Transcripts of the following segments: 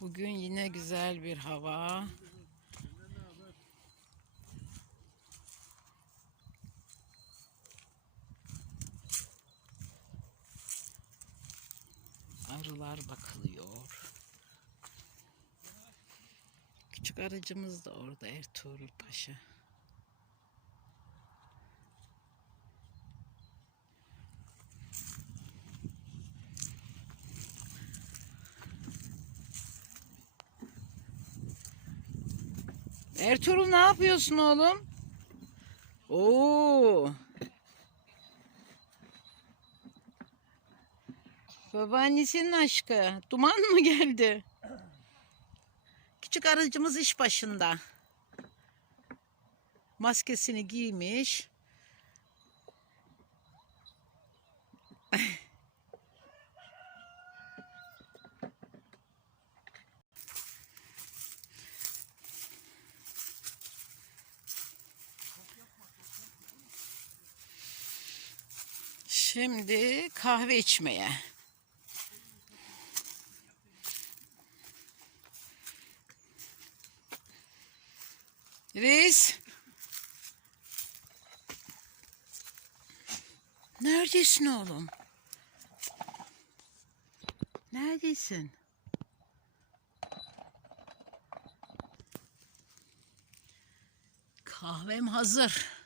Bugün yine güzel bir hava. Arılar bakılıyor. Küçük aracımız da orada Ertuğrul Paşa. Ertuğrul ne yapıyorsun oğlum? Oo. Babaannesinin aşkı. Duman mı geldi? Küçük aracımız iş başında. Maskesini giymiş. Şimdi kahve içmeye. Reis. Neredesin oğlum? Neredesin? Kahvem hazır.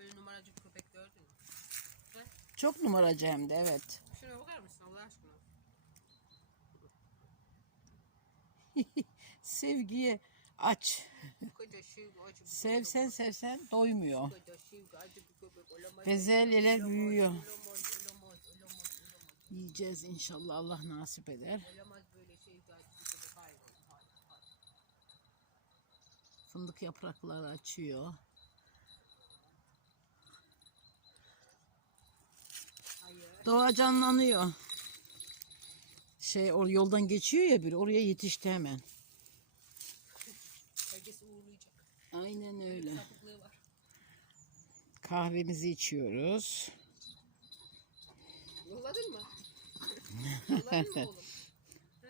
Böyle numaracı köpek gördün mü? Çok numaracı hem de evet. Şuraya bakar mısın Allah aşkına? Sevgiye aç. Koca şivgi acı bir Sevsen sevsen doymuyor. Koca şivgi acı bir köpek olamaz. Bezelyeler büyüyor. Olamaz, olamaz, olamaz, olamaz. Yiyeceğiz inşallah Allah nasip eder. Olamaz böyle şivgi acı bir köpek. Hayır, hayır, hayır. Fındık yaprakları açıyor. Hayır. Doğa canlanıyor. Şey or yoldan geçiyor ya biri oraya yetişti hemen. Herkes uğurlayacak. Aynen öyle. Kahvemizi içiyoruz. Yolladın mı? Yolladın mı oğlum? He?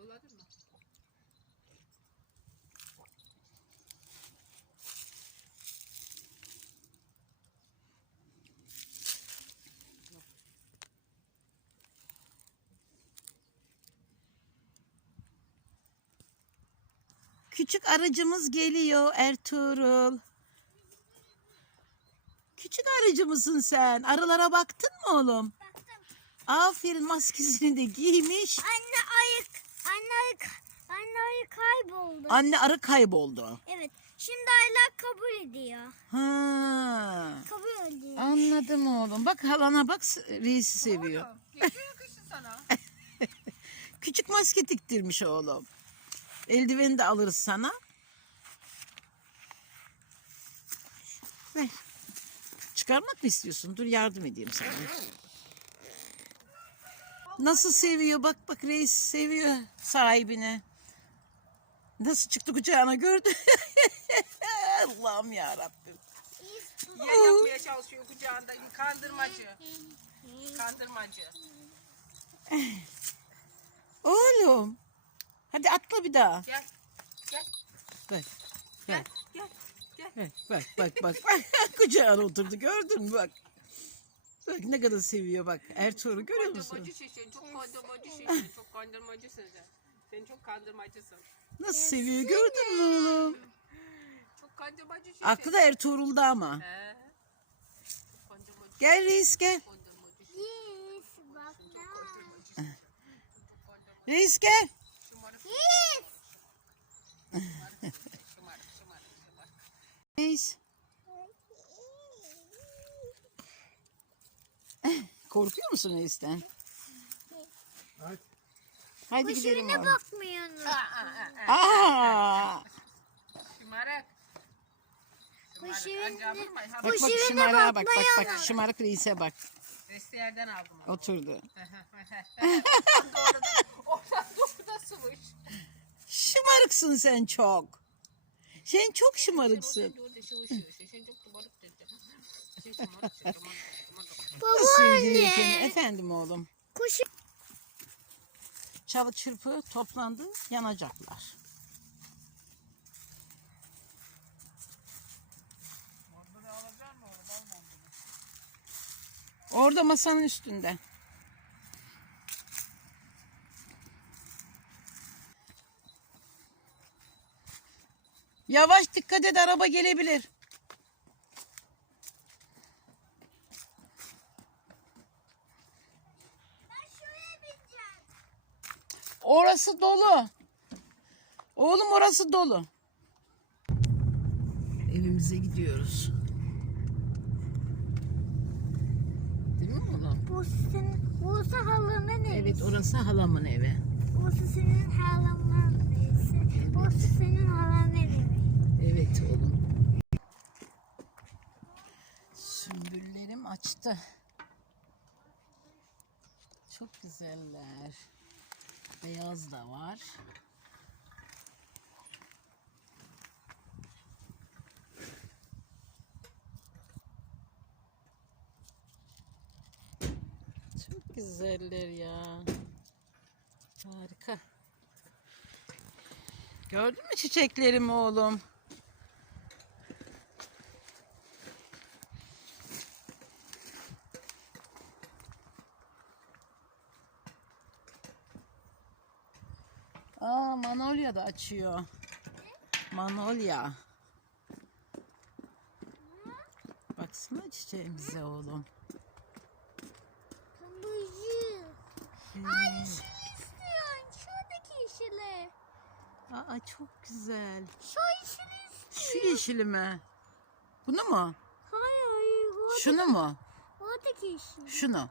Yolladın mı? Küçük aracımız geliyor Ertuğrul. Küçük aracı mısın sen? Arılara baktın mı oğlum? Baktım. Aferin maskesini de giymiş. Anne ayık. Anne ayık. Anne ayı kayboldu. Anne arı kayboldu. evet. Şimdi ayılar kabul ediyor. Ha. Kabul ediyor. Anladım oğlum. Bak halana bak reisi seviyor. Oğlum, Geçiyor sana. Küçük maske diktirmiş oğlum. Eldiveni de alırız sana. Ver. Çıkarmak mı istiyorsun? Dur yardım edeyim sana. Nasıl seviyor? Bak bak reis seviyor sahibini. Nasıl çıktı kucağına gördün? Allah'ım ya Rabbim. Yer yapmaya çalışıyor kucağında. Kandırmacı. Kandırmacı. Oğlum. Hadi atla bir daha. Gel. Gel. Ver. Gel. Gel. Gel. Ver. Bak bak bak. Kucağına oturdu gördün mü bak. Bak ne kadar seviyor bak. Ertuğrul'u görüyor musun? Kandırmacı şişe, çok kandırmacı şişe, çok kandırmacısın sen. Sen çok kandırmacısın. Nasıl seviyor gördün mü oğlum? Çok kandırmacı şişe. Aklı da Ertuğrul'da ama. He. Kandırmacı, Gel reis gel. Bak kandırmacı şişe. Reis gel. Reis. Korkuyor musun reisten? Hadi gidelim Kuşuna oğlum. bakmıyorsunuz. Aa! Şımarık. Kuşuna- Bak bak şımarığa bak bak bak şımarık reise bak. Vestiyerden aldım onu. Oturdu. Şımarıksın sen çok. Sen çok şımarıksın. Babaanne. Efendim oğlum. Kuş Çalı çırpı toplandı yanacaklar. Orada masanın üstünde. Yavaş dikkat et araba gelebilir. Ben şuraya bineceğim. Orası dolu. Oğlum orası dolu. Evimize gidiyoruz. Değil mi oğlum? Bu senin, bu halanın evi. Evet orası halamın evi. Bu senin halanın evi. Bu senin halanın evi. Evet oğlum. Sümbüllerim açtı. Çok güzeller. Beyaz da var. Çok güzeller ya. Harika. Gördün mü çiçeklerimi oğlum? Aa manolya da açıyor. Manolya. Baksana çiçeğimize oğlum. Kırmızı. Hmm. Ay yeşil istiyorum. Şuradaki yeşili. Aa çok güzel. Şu yeşili istiyorum. Şu yeşili mi? Bunu mu? Hayır hayır. Orada, Şunu mu? oradaki yeşil. Şunu.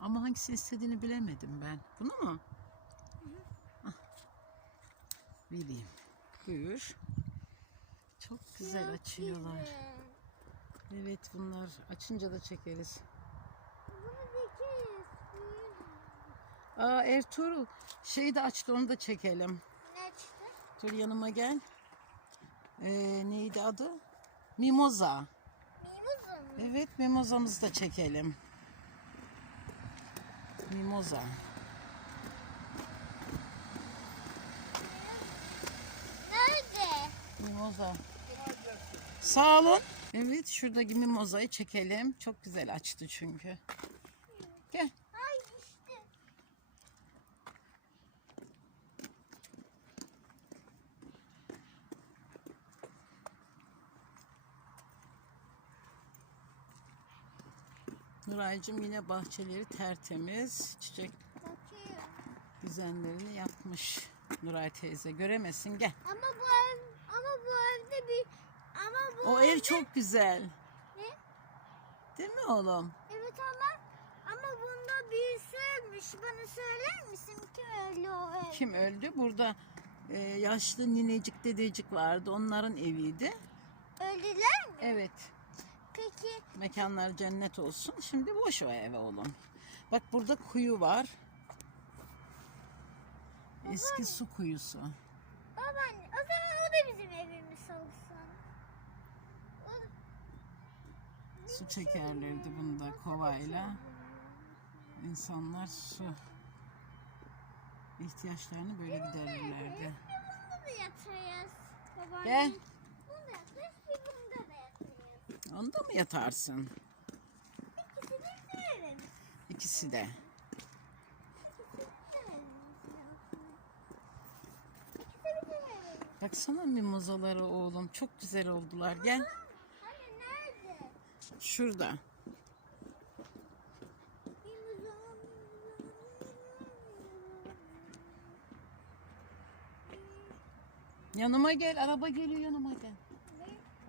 Ama hangisini istediğini bilemedim ben. Bunu mu? Vereyim. Buyur. Çok güzel açıyorlar. Evet bunlar açınca da çekeriz. Aa Ertuğrul şeyi de açtı onu da çekelim. Ne çıktı? Dur yanıma gel. Ee, neydi adı? Mimoza. Mimoza mı? Evet mimozamızı da çekelim. Mimoza. Nerede? Mimoza. Sağ olun. Evet şuradaki mimozayı çekelim. Çok güzel açtı çünkü. Gel. Ay işte. Nuraycığım yine bahçeleri tertemiz. Çiçek düzenlerini yapmış. Nuray teyze göremesin gel. Ama bu ev, ama bu evde bir ama bu O ev çok güzel. Ne? Değil mi oğlum? Evet ama ama bunda birisi ölmüş. Bana söyler misin kim öldü o ev? Kim öldü? Burada e, yaşlı ninecik dedecik vardı. Onların eviydi. Öldüler mi? Evet. Peki Mekanlar cennet olsun. Şimdi boş o eve oğlum. Bak burada kuyu var. Eski su kuyusu. babaanne o zaman o da bizim evimiz olsun. O- Su çekerlerdi bunda kovayla. İnsanlar su ihtiyaçlarını böyle giderirlerdi. Bunda da yatarız. Babaanne. Gel. Bunda yatarız bir bunda da yatarız. Onda mı yatarsın? İkisi de. İkisi de. İkisi de bizim evimiz. İkisi de bizim evimiz. Baksana mimozaları oğlum. Çok güzel oldular. Gel. Nerede? Şurada. Yanıma gel. Araba geliyor yanıma gel.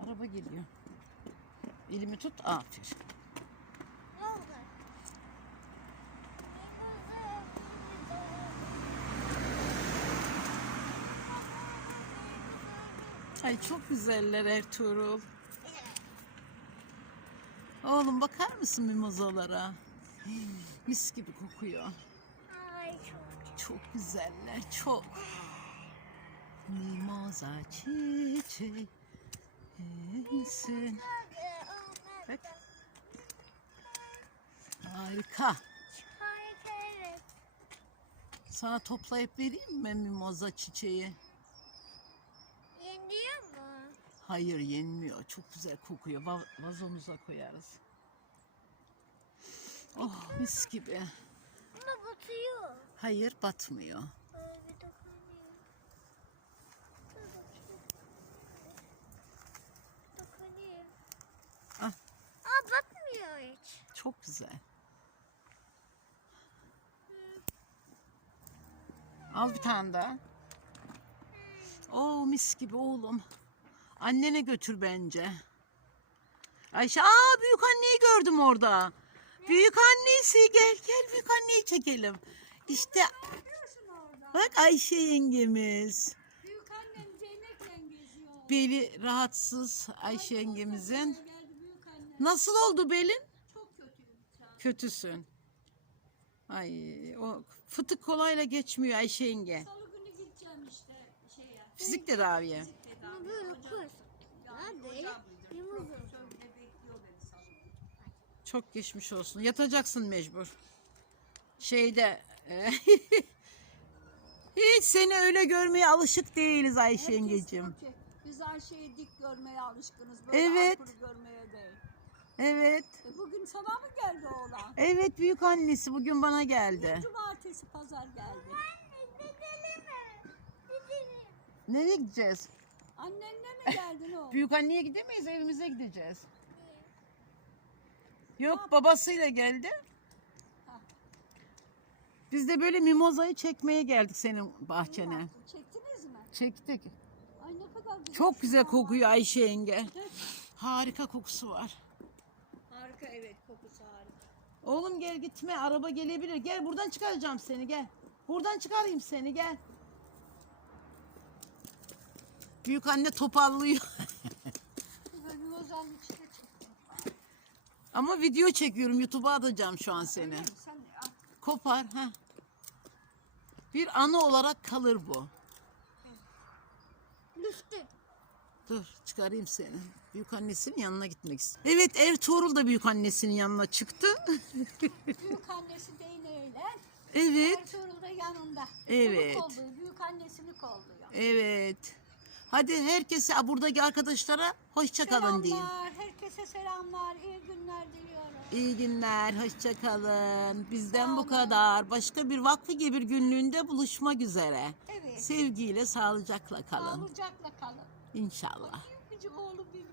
Araba geliyor. Elimi tut. Aferin. Ne oldu? Ay çok güzeller Ertuğrul. Oğlum bakar mısın mimozalara? Mis gibi kokuyor. Ay çok. Çok güzeller. Çok. Mimoza çiçeği misin? Bak. Harika. Harika evet. Sana toplayıp vereyim mi mimoza çiçeği? Yeniyor mu? Hayır yenmiyor. Çok güzel kokuyor. Va- vazomuza koyarız. Oh mis gibi. Ama batıyor. Hayır batmıyor. Böyle bir dokunayım. Dur bakayım. Dokunayım. Ah. Aa batmıyor hiç. Çok güzel. Al bir tane daha. Oo mis gibi oğlum. Annene götür bence. Ayşe aa büyük anneyi gördüm orada. Büyük annesi gel gel büyük anneyi çekelim. İşte bak Ayşe yengemiz. Büyük annem Zeynep'le geziyor. Beli rahatsız Ayşe yengemizin. Nasıl oldu belin? Çok kötüyüm. Kötüsün. Ay o fıtık kolayla geçmiyor Ayşe yenge. Fizik tedaviye. Ama böyle koy. Ha böyle yumurta. Şöyle bekliyor beni salı günü. Çok geçmiş olsun. Yatacaksın mecbur. Şeyde e, hiç seni öyle görmeye alışık değiliz Ayşe Herkes yengeciğim. diyor ki, Biz Ayşe'yi dik görmeye alışkınız. Böyle Evet. evet. görmeye değil. Evet. E bugün sana mı geldi oğlan? Evet büyük annesi bugün bana geldi. Cumartesi pazar geldi. Nereye gideceğiz? Annenle mi geldin o? Büyük anneye gidemeyiz evimize gideceğiz. Yok babasıyla geldi. Biz de böyle mimozayı çekmeye geldik senin bahçene. Çektiniz mi? Çektik. Ay ne kadar güzel. Çok güzel bak. kokuyor Ayşe yenge. Harika kokusu var. Harika evet kokusu harika. Oğlum gel gitme araba gelebilir. Gel buradan çıkaracağım seni gel. Buradan çıkarayım seni gel. Büyük anne topallıyor. Ama video çekiyorum YouTube'a atacağım şu an seni. Sen Kopar ha. Bir anı olarak kalır bu. Lüftü. Dur çıkarayım seni. Büyük annesinin yanına gitmek istiyorum. Evet Ertuğrul da büyük annesinin yanına çıktı. büyük annesi değneğiyle evet. Ertuğrul da yanında. Evet. Büyük annesini kolluyor. Evet. Hadi herkese buradaki arkadaşlara hoşça kalın deyin. Selamlar, herkese selamlar, iyi günler diliyorum. İyi günler, hoşça kalın. Bizden bu kadar. Başka bir vakfı gibi günlüğünde buluşmak üzere. Evet. Sevgiyle, sağlıcakla kalın. Sağlıcakla kalın. İnşallah. Küçük oğlum benim